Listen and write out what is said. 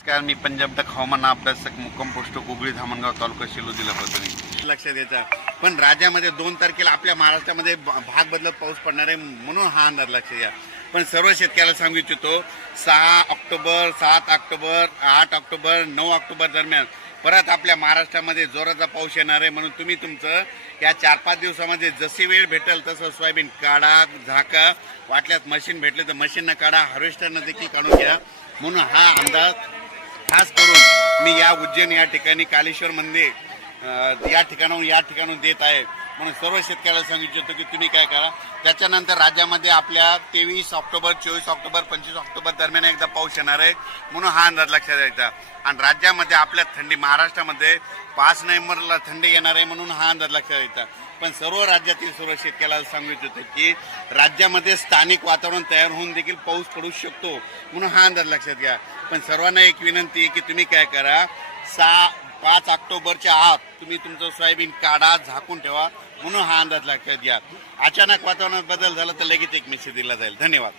नमस्कार मी पंजाब तक हवामान अभ्यासक मुक्कम पोस्ट गुगळी धामणगाव तालुका शेलू जिल्हा परभणी लक्षात द्यायचा पण राज्यामध्ये दोन तारखेला आपल्या महाराष्ट्रामध्ये भाग बदलत पाऊस पडणार आहे म्हणून हा अंदाज लक्षात घ्या. पण सर्व शेतकऱ्याला सांगू इच्छितो सहा ऑक्टोबर सात ऑक्टोबर आठ ऑक्टोबर नऊ ऑक्टोबर दरम्यान परत आपल्या महाराष्ट्रामध्ये जोराचा पाऊस येणार आहे म्हणून तुम्ही तुमचं या चार पाच दिवसामध्ये जशी वेळ भेटेल तसं सोयाबीन काढा झाका वाटल्यास मशीन भेटले तर मशीननं काढा हार्वेस्टरनं देखील काढून घ्या. म्हणून हा अंदाज खास करून मी या उज्जैन या ठिकाणी कालेश्वर मंदिर या ठिकाणाहून या ठिकाणून देत आहे. म्हणून सर्व शेतकऱ्याला सांगू इच्छितो की तुम्ही काय करा. त्याच्यानंतर राज्यामध्ये आपल्या तेवीस ऑक्टोबर चोवीस ऑक्टोबर पंचवीस ऑक्टोबर दरम्यान एकदा पाऊस येणार आहे. म्हणून हा अंदाज लक्षात द्यायचा आणि राज्यामध्ये आपल्या थंडी महाराष्ट्रामध्ये पाच नोव्हेंबरला थंडी येणार आहे म्हणून हा अंदाज लक्षात द्यायचा पण सर्व राज्यातील सर्व शेतकऱ्याला सांगू इच्छितो की राज्यामध्ये स्थानिक वातावरण तयार होऊन देखील पाऊस पडू शकतो. म्हणून हा अंदाज लक्षात घ्या. पण सर्वांना एक विनंती आहे की तुम्ही काय करा. सहा पाच ऑक्टोबरच्या आत तुम्ही तुमचं सोयाबीन काढा झाकून ठेवा म्हणून हा अंदाज लक्षात घ्या. अचानक वातावरणात बदल झाला तर लगेच एक मेसेज दिला जाईल. धन्यवाद.